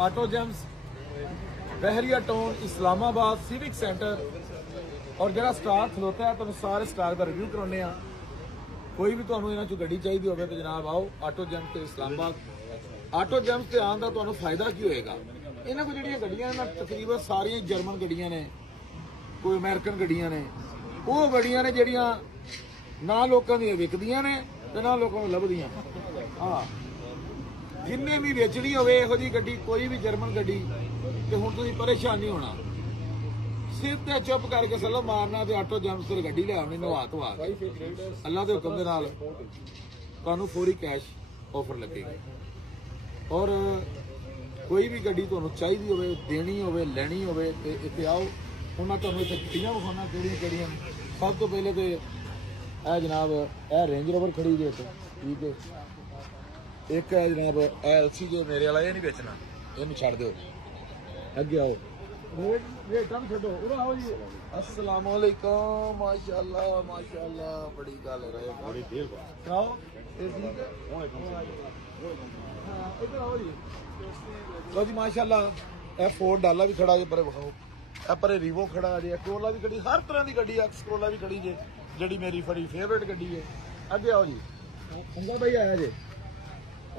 Auto gems Bahria town Islamabad civic centre. ਔਰ ਜਿਹੜਾ stock ਖਲੋਤਾ ਹੈ ਤੁਹਾਨੂੰ ਸਾਰੇ ਸਟਾਕ ਦਾ ਰਿਵਿਊ ਕਰਾਉਂਦੇ ਆ। ਕੋਈ ਵੀ ਤੁਹਾਨੂੰ ਇਹਨਾਂ ਚੋਂ ਗੱਡੀ ਚਾਹੀਦੀ ਹੋਵੇ ਤਾਂ ਜਨਾਬ ਆਓ ਆਟੋ ਜੈਮਸ ਤੇ ਇਸਲਾਮਾਬਾਦ। ਆਟੋ ਜੈਮਸ ਤੇ ਆਉਣ ਦਾ ਤੁਹਾਨੂੰ ਫਾਇਦਾ ਕੀ ਹੋਏਗਾ, ਇਹਨਾਂ ਕੋਲ ਜਿਹੜੀਆਂ ਗੱਡੀਆਂ ਨੇ ਤਕਰੀਬਨ ਸਾਰੀਆਂ ਜਰਮਨ ਗੱਡੀਆਂ ਨੇ, ਕੋਈ ਅਮਰੀਕਨ ਗੱਡੀਆਂ ਨੇ। ਉਹ ਗੱਡੀਆਂ ਨੇ ਜਿਹੜੀਆਂ ਨਾ ਲੋਕਾਂ ਦੀਆਂ ਵਿਕਦੀਆਂ ਨੇ ਤੇ ਨਾ ਲੋਕਾਂ ਨੂੰ ਲੱਭਦੀਆਂ। ਹਾਂ, ਜਿੰਨੇ ਵੀ ਵੇਚਣੀ ਹੋਵੇ ਇਹੋ ਜਿਹੀ ਗੱਡੀ, ਕੋਈ ਵੀ ਜਰਮਨ ਗੱਡੀ, ਤੇ ਹੁਣ ਤੁਸੀਂ ਪਰੇਸ਼ਾਨ ਨਹੀਂ ਹੋਣਾ। ਸਿਰ ਤੇ ਚੁੱਪ ਕਰਕੇ ਸਲੋ ਮਾਰਨਾ ਤੇ ਆਟੋ ਜੈਮਸ ਤੇ ਗੱਡੀ ਲੈ ਆਉਣੀ ਨਵਾ ਧਵਾ ਕੇ। ਅੱਲਾ ਦੇ ਹੁਕਮ ਦੇ ਨਾਲ ਤੁਹਾਨੂੰ ਫੌਰੀ ਕੈਸ਼ ਆਫਰ ਲੱਗੇਗੀ। ਔਰ ਕੋਈ ਵੀ ਗੱਡੀ ਤੁਹਾਨੂੰ ਚਾਹੀਦੀ ਹੋਵੇ, ਦੇਣੀ ਹੋਵੇ, ਲੈਣੀ ਹੋਵੇ ਤੇ ਇੱਥੇ ਆਓ। ਹੁਣ ਮੈਂ ਤੁਹਾਨੂੰ ਇੱਥੇ ਗੱਡੀਆਂ ਵਿਖਾਉਣਾ ਕਿਹੜੀਆਂ। ਸਭ ਤੋਂ ਪਹਿਲੇ ਤੇ ਇਹ ਜਨਾਬ ਇਹ ਰੇਂਜ ਰੋਵਰ ਖੜੀ ਜੇ ਇੱਥੇ, ਠੀਕ ਹੈ। ਇੱਕ ਹੈ ਜਨਾਬ ਐਲਸੀ ਜੋ ਮੇਰੇ ਵਾਲਾ, ਇਹ ਨਹੀਂ ਵੇਚਣਾ, ਇਹਨੂੰ ਛੱਡ ਦਿਓ। ਅੱਗੇ ਆਓ, ਰੇਟਾਂ ਨੂੰ ਛੱਡੋ, ਉਰੇ ਆਓ ਜੀ। अस्सलाम वालेकुम, माशाअल्लाह माशाअल्लाह, बड़ी गल है, बड़ी देर बाद कराओ ये ठीक है। हां इधर आओ जी। लो जी माशाअल्लाह, ए फोर्ड डाला भी खड़ा है, पर दिखाओ ए पर रीवो खड़ा है, एक्सक्रोला भी खड़ी, हर तरह की गड्डी एक्सक्रोला भी खड़ी जे, जेडी मेरी बड़ी फेवरेट गड्डी है। आगे आओ जी, संगा भाई आया जे।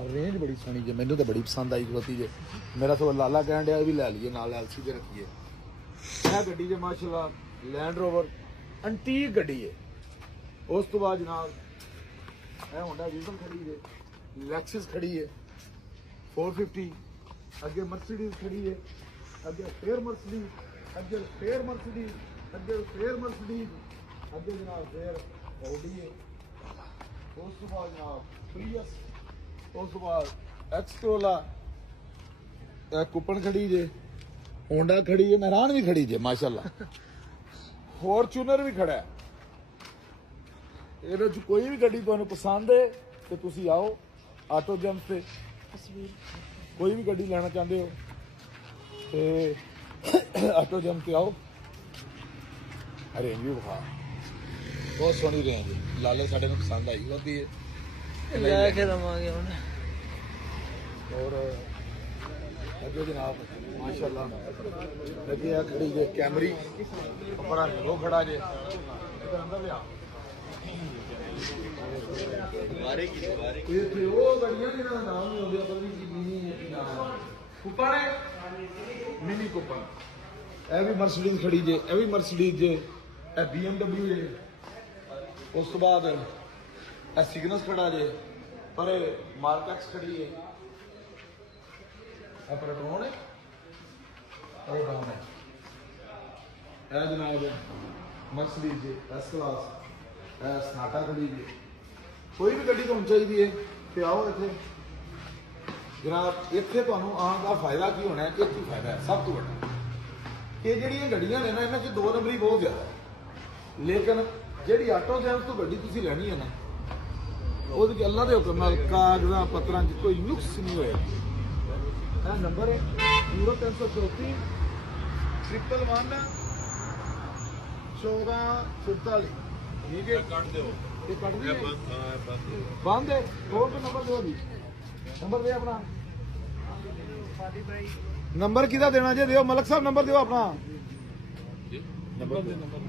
रेंज बड़ी सोहनी जे, मैनू तो बड़ी पसंद आई खलोती जे। मेरा तो लाला कहन दिया भी लै लीए नाल, एलसी ते रखिए। यह गड्डी जे माशाअल्लाह लैंड रोवर एंटीक गड्डी है। उस तो बाद जनाब यह होंडा विजन खड़ी है, लैक्सिस खड़ी है 450, अगे मर्सिडीज खड़ी है, अगे फिर मर्सिडीज, अगे फिर मर्सिडीज, अगे फिर मर्सिडीज, अगे जनाब फिर ऑडी है। उस तो बाद जनाब प्रियस, उस तो बाद एक्सक्रोला, कूपन खड़ी जे, होंडा खड़ी है, मेहरान भी खड़ी जे माशाअल्लाह, फॉर्चूनर भी खड़ा है। ये कोई भी गड्डी तुहानू पसंद है तो तुसी आओ आटो जैम्स से। कोई भी गड्डी लेना चाहते हो तो आटो जैम्स से आओ। रेंज भी विखा, बहुत सोहनी रेंज है, लाले साडे नू पसंद आई होती है, लेके दवांगे हुण। और अगे जनाब माशाअल्लाह लगे आ खड़ी जे कैमरी, बड़ा वो खड़ा जे। इधर अंदर ले आ, ये वो गाड़ियां जिन्हां दा नाम नहीं होंदा, पर भी मिनी है की नाम है, कूपन है, मिनी कूपन। ए भी मर्सिडीज खड़ी जे, ए भी मर्सिडीज जे, ए BMW जे। उस तो बाद ए सिग्नस खड़ा जे, पर मार्केक्स खड़ी है, पेट्रोन है, और डाउन है। यह जनाब मर्सिडीज जी एस क्लास, सनाटा खड़ी जी। कोई भी गड्डी तुहानू चाहिए है तो आओ इत्थे जनाब। इत्थे तुहानू आने का फायदा की होना है, एक ही फायदा है सब तो बड़ा, कि जिहड़ियां गड्डियां ने ना इन्हां च दो नंबरी बहुत ज़्यादा है। लेकिन जिहड़ी आटो जैम्स तो गड्डी तुसीं लैनी है ना, ਉਹਦੇ अल्लाह के हुक्म नाल कागज़ां पत्रां 'ਚ कोई नुक्स नहीं होएगा। यह नंबर है 0334 111 1447, ठीक है। कट दो, ये कट दिया बंद है। और तो नंबर दो, अभी नंबर दे अपना, नंबर किदा देना जे, दियो मलक साहब नंबर दियो अपना, नंबर दे नंबर